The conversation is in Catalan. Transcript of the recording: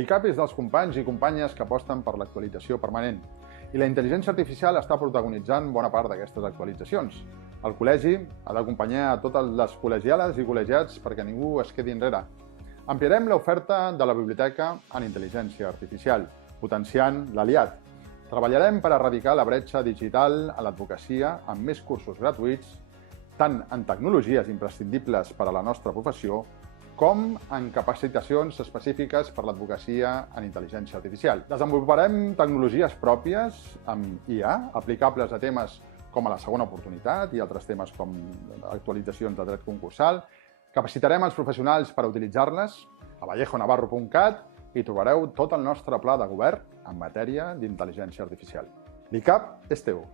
L'ICAP és dels companys i companyes que aposten per l'actualització permanent i la intel·ligència artificial està protagonitzant bona part d'aquestes actualitzacions. El col·legi ha d'acompanyar a totes les col·legiades i col·legiats perquè ningú es quedi enrere. Ampliarem l'oferta de la biblioteca en intel·ligència artificial, potenciant l'aliat. Treballarem per erradicar la bretxa digital a l'advocacia amb més cursos gratuïts, tant en tecnologies imprescindibles per a la nostra professió com en capacitacions específiques per a l'advocacia en intel·ligència artificial. Desenvoluparem tecnologies pròpies amb IA, aplicables a temes com a la segona oportunitat i altres temes com actualitzacions de dret concursal. Capacitarem els professionals per a utilitzar-les a vallejonavarro.cat i trobareu tot el nostre pla de govern en matèria d'intel·ligència artificial. L'ICAP és teu.